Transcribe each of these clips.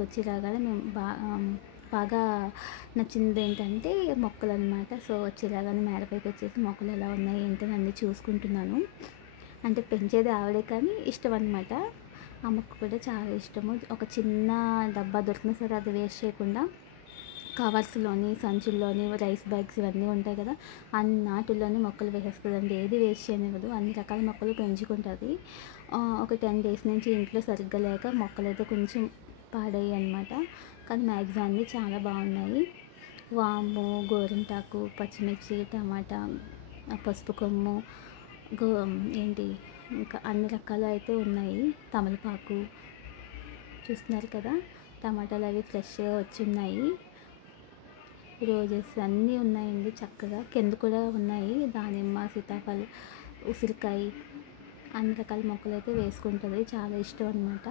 ఇక్కడికి వచ్చి రాగానే మేము బాగా నచ్చింది ఏంటంటే మొక్కలు అనమాట. సో వచ్చి రాగానే మేడపైకి వచ్చేసి మొక్కలు ఎలా ఉన్నాయి ఏంటని అన్నీ చూసుకుంటున్నాను. అంటే పెంచేది ఆవిడే కానీ ఇష్టం అనమాట. ఆ మొక్క కూడా చాలా ఇష్టము. ఒక చిన్న డబ్బా దొరికినా సరే అది వేస్ట్ చేయకుండా కవర్స్లోని, సంచుల్లోని, రైస్ బ్యాగ్స్ ఇవన్నీ ఉంటాయి కదా, అన్నాటిల్లోని మొక్కలు వేసేస్తుందండి. ఏది వేస్ట్ చేయనివ్వదు. అన్ని రకాల మొక్కలు పెంచుకుంటుంది. ఒక 10 డేస్ నుంచి ఇంట్లో సరిగ్గా లేక మొక్కలైతే కొంచెం పాడాయి అనమాట. కానీ మ్యాక్సిమం అన్నీ చాలా బాగున్నాయి. వాము, గోరింటాకు, పచ్చిమిర్చి, టమాటా, పసుపు కొమ్ము, ఏంటి ఇంకా అన్ని రకాలు అయితే ఉన్నాయి. తమలపాకు చూస్తున్నారు కదా, టమాటాలు అవి ఫ్రెష్గా వచ్చి ఉన్నాయి. రోజెస్ అన్నీ ఉన్నాయండి చక్కగా. కింద కూడా ఉన్నాయి దానిమ్మ, సీతాఫలం, ఉసిరికాయ, అన్ని రకాల మొక్కలు అయితే వేసుకుంటుంది. చాలా ఇష్టం అనమాట.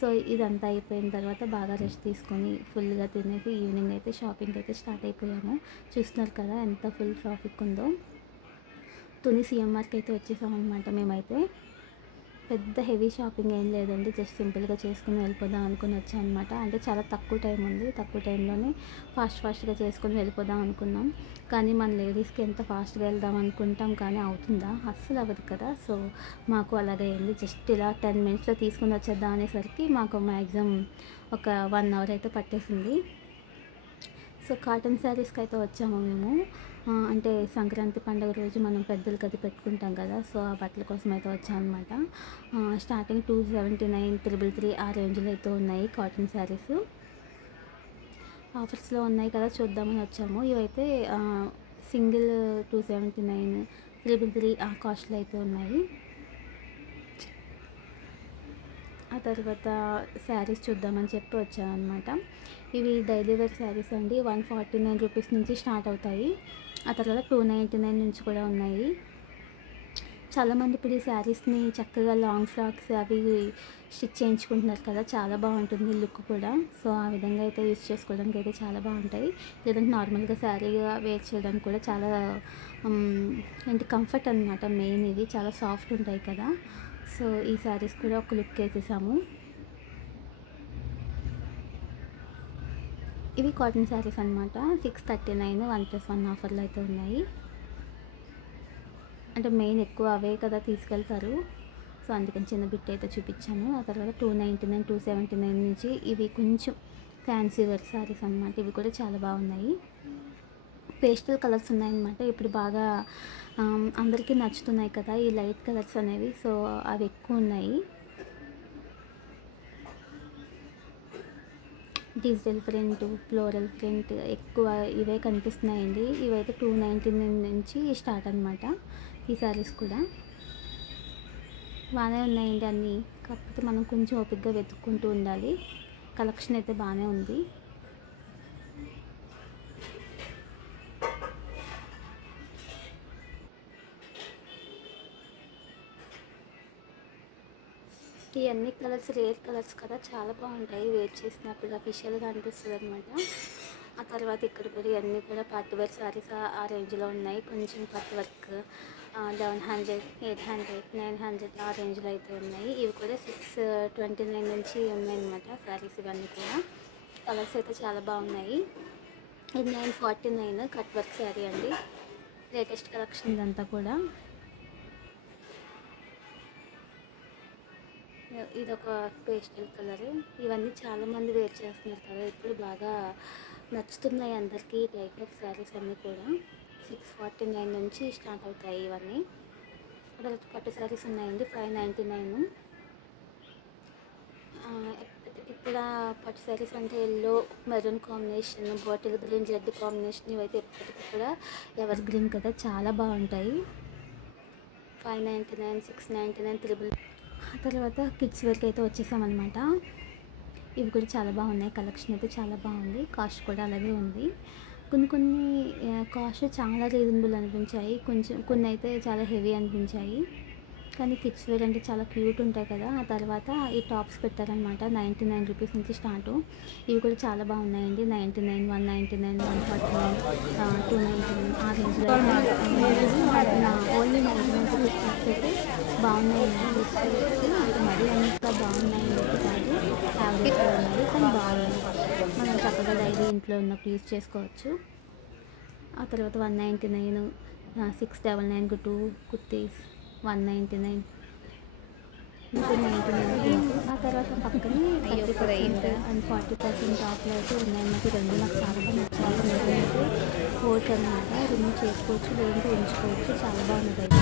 సో ఇదంతా అయిపోయిన తర్వాత బాగా రెస్ట్ తీసుకొని ఫుల్గా తినేసి ఈవినింగ్ అయితే షాపింగ్ అయితే స్టార్ట్ అయిపోయాము. చూస్తున్నారు కదా ఎంత ఫుల్ ట్రాఫిక్ ఉందో. తుని సిఎంఆర్కి అయితే వచ్చేసాం అనమాట. మేమైతే పెద్ద హెవీ షాపింగ్ ఏం లేదండి, జస్ట్ సింపుల్గా చేసుకుని వెళ్ళిపోదాం అనుకుని వచ్చాం అనమాట. అంటే చాలా తక్కువ టైం ఉంది, తక్కువ టైంలోనే ఫాస్ట్గా చేసుకుని వెళ్ళిపోదాం అనుకున్నాం. కానీ మన లేడీస్కి ఎంత ఫాస్ట్గా వెళ్దాం అనుకుంటాం కానీ అవుతుందా? అస్సలు అవ్వదు కదా. సో మాకు అలాగే అయింది. జస్ట్ ఇలా 10 మినిట్స్లో తీసుకుని వచ్చేద్దాం అనేసరికి మాకు మ్యాక్సిమం ఒక 1 అవర్ అయితే పట్టేసింది. సో కాటన్ శారీస్కి అయితే వచ్చాము మేము. అంటే సంక్రాంతి పండుగ రోజు మనం పెద్దలు గది పెట్టుకుంటాం కదా, సో ఆ బట్టల కోసం అయితే వచ్చామన్నమాట. స్టార్టింగ్ 279, 333 ఆ రేంజ్లో అయితే ఉన్నాయి కాటన్ శారీస్. ఆఫర్స్లో ఉన్నాయి కదా చూద్దామని వచ్చాము. ఇవైతే సింగిల్ 279, 333 ఆ కాస్ట్లో అయితే ఉన్నాయి. ఆ తర్వాత శారీస్ చూద్దామని చెప్పి వచ్చాను అనమాట. ఇవి డైలీ వేర్ శారీస్ అండి. 149 రూపీస్ నుంచి స్టార్ట్ అవుతాయి. ఆ తర్వాత 299 నుంచి కూడా ఉన్నాయి. చాలామంది ఇప్పుడు ఈ శారీస్ని చక్కగా లాంగ్ ఫ్రాక్స్ అవి స్టిచ్ చేయించుకుంటున్నారు కదా, చాలా బాగుంటుంది లుక్ కూడా. సో ఆ విధంగా అయితే యూస్ చేసుకోవడానికి అయితే చాలా బాగుంటాయి. లేదంటే నార్మల్గా శారీగా వేర్ చేయడానికి కూడా చాలా ఏంటి కంఫర్ట్ అనమాట. మెయిన్ ఇవి చాలా సాఫ్ట్ ఉంటాయి కదా. సో ఈ శారీస్ కూడా ఒక లుక్ వేసేసాము. ఇవి కాటన్ శారీస్ అనమాట. 639 1+1 ఆఫర్లు అయితే ఉన్నాయి. అంటే మెయిన్ ఎక్కువ అవే కదా తీసుకెళ్తారు, సో అందుకని చిన్న బిట్ అయితే చూపించాను. ఆ తర్వాత 299, 279 నుంచి ఇవి కొంచెం ఫ్యాన్సీ వేర్ శారీస్ అనమాట. ఇవి కూడా చాలా బాగున్నాయి. పేస్టల్ కలర్స్ ఉన్నాయన్నమాట. ఇప్పుడు బాగా అందరికీ నచ్చుతున్నాయి కదా ఈ లైట్ కలర్స్ అనేవి. సో అవి ఎక్కువ ఉన్నాయి. డిజిటల్ ప్రింట్, ఫ్లోరల్ ప్రింట్ ఎక్కువ ఇవే కనిపిస్తున్నాయండి. ఇవైతే 299 నుంచి స్టార్ట్ అనమాట. ఈ శారీస్ కూడా బాగానే ఉన్నాయండి అన్నీ. కాకపోతే మనం కొంచెం ఓపికగా వెతుక్కుంటూ ఉండాలి. కలెక్షన్ అయితే బాగానే ఉంది. ఈ అన్ని కలర్స్ రేర్ కలర్స్ కదా, చాలా బాగుంటాయి. వేర్ చేసినప్పుడు అఫీషియల్గా అనిపిస్తుంది అనమాట. ఆ తర్వాత ఇక్కడ కూడా ఇవన్నీ కూడా పార్టీ వేర్ శారీస్ ఆ రేంజ్లో ఉన్నాయి. కొంచెం పట్టు వర్క్ 1100, 800, 900 ఆ రేంజ్లో అయితే ఉన్నాయి. ఇవి కూడా 629 నుంచి ఉన్నాయన్నమాట శారీస్. ఇవన్నీ కూడా కలర్స్ అయితే చాలా బాగున్నాయి. ఇది 949 కట్ వర్క్ శారీ అండి. లేటెస్ట్ కలెక్షన్ ఇదంతా కూడా. ఇదొక పేస్టల్ కలర్. ఇవన్నీ చాలామంది వేర్ చేస్తున్నారు కదా, ఇప్పుడు బాగా నచ్చుతున్నాయి అందరికీ ఈ టైప్ ఆఫ్ శారీస్ అన్నీ కూడా. 649 నుంచి స్టార్ట్ అవుతాయి ఇవన్నీ. అక్కడ పట్టు శారీస్ ఉన్నాయండి 599. ఇక్కడ పట్టు శారీస్ అంటే yellow maroon combination, bottle green red combination, ఇవైతే ఎప్పటికీ కూడా ఎవర్ గ్రీన్ కదా, చాలా బాగుంటాయి. 599, 699, 300. ఆ తర్వాత కిడ్స్ వేర్కి అయితే వచ్చేసామన్నమాట. ఇవి కూడా చాలా బాగున్నాయి. కలెక్షన్ అయితే చాలా బాగుంది. కాస్ట్ కూడా అలాగే ఉంది. కొన్ని కాస్ట్ చాలా రీజనబుల్ అనిపించాయి. కొన్ని అయితే చాలా హెవీ అనిపించాయి. కానీ కిడ్స్ వేర్ అంటే చాలా క్యూట్ ఉంటాయి కదా. ఆ తర్వాత ఈ టాప్స్ పెట్టారనమాట. 99 రూపీస్ నుంచి స్టార్ట్. ఇవి కూడా చాలా బాగున్నాయండి. 99, 199, 149, 299 ఆ రేంజ్లో నా ఓన్లీ 99 రూపీస్ ప్యాక్స్ అయితే బాగున్నాయి తీసుకోవచ్చు. అంటే మరీ అంత బాగున్నాయి అయితే కాదు, యావరేజ్గా ఉన్నాయి కానీ బాగున్నాయి. మనం చక్కగా డైలీ ఇంట్లో ఉన్నప్పుడు యూజ్ చేసుకోవచ్చు. ఆ తర్వాత 199, 699 టూ కుర్తీస్ 199, 299. ఆ తర్వాత పక్కనే 30% అండ్ 40% ఆఫ్లో అయితే ఉన్నాయి. రెండు నాకు చాలా నచ్చాయి. అయితే కోట్ అనమాట, రిమూవ్ చేసుకోవచ్చు, లేదంటే ఉంచుకోవచ్చు. చాలా బాగుంది.